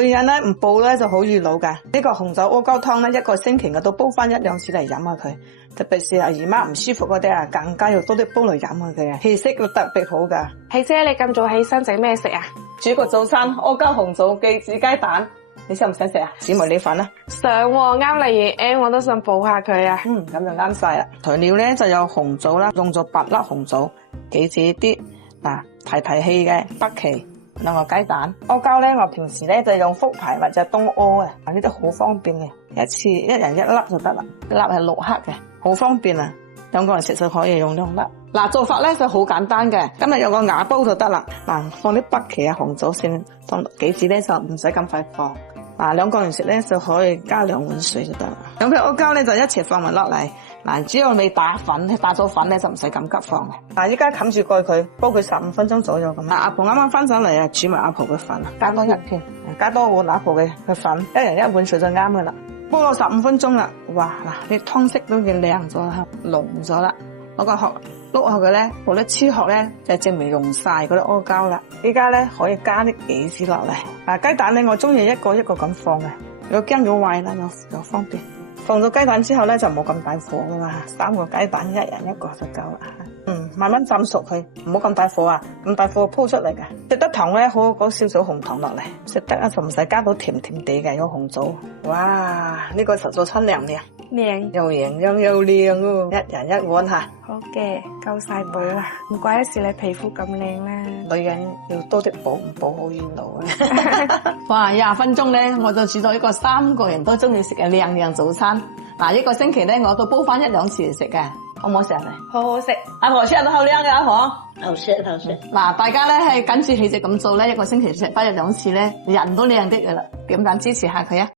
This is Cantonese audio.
女人咧唔煲咧就好易老噶。呢個紅棗阿膠湯咧，一個星期我都煲翻1-2次嚟飲下佢。特別是姨媽唔舒服嗰啲啊，更加要多啲煲嚟飲下佢啊，氣色都特別好噶。係姐，你咁早起身整咩食啊？煮個早餐，阿膠紅棗杞子雞蛋，你想唔想食啊？煮埋你份啦。想喎，啱例如 M 我都想補下佢啊。咁就啱晒啦。材料咧就有紅棗啦，用咗8粒紅棗，杞子啲提氣嘅北芪。2個雞蛋，阿膠咧我平時咧就用福牌或者東阿啊，呢啲好方便嘅，一次一人1粒就得啦，一粒係6克嘅，好方便啊，2個人食就可以用2粒。做法咧就好簡單嘅，今日有個瓦煲就得啦，放啲北芪啊紅棗先，放杞子咧就唔使咁快放，2個人食咧就可以加2碗水就得啦。咁佢阿膠咧就一齊放埋落嚟。只要你打咗粉咧就唔使咁急放嘅。依家冚住蓋佢，煲佢15分鐘左右咁。阿婆啱啱翻上嚟啊，煮埋阿婆嘅粉，加多1添，加多碗阿婆嘅粉，一人1碗水就啱噶啦。煲咗15分鐘啦，哇啲湯色都已經靚咗啦，濃咗啦。攞個殼碌下佢咧，冇得黐殼咧就證明溶晒嗰啲阿膠啦。依家咧可以加啲杞子落嚟。雞蛋咧我中意一個一個咁放嘅，如果驚咗壞啦又方便。放咗雞蛋之後咧就冇咁大火噶啦，3個雞蛋一人1個就夠啦。慢慢浸熟佢，唔好咁大火啊，咁大火鋪出嚟嘅。食得糖咧，好搞少少紅糖落嚟，食得就唔使加到甜甜地嘅，有紅棗。哇，呢個實做餐靚唔靚？靚，又營養又靚喎，一人1碗吓。好嘅，夠晒補啊！唔怪得是你皮膚咁靚啦。女人要多啲補，唔補好易老啊！哇，20分鐘咧，我就煮咗一個3個人都中意食嘅靚早餐。一個星期咧，我都煲翻1-2次嚟食嘅，好唔好食啊？好好食。阿婆食得好靚嘅，阿婆。好食。大家咧係跟住佢哋咁做咧，一個星期食翻1-2次咧，人都靚啲噶啦。點讚支持下佢啊！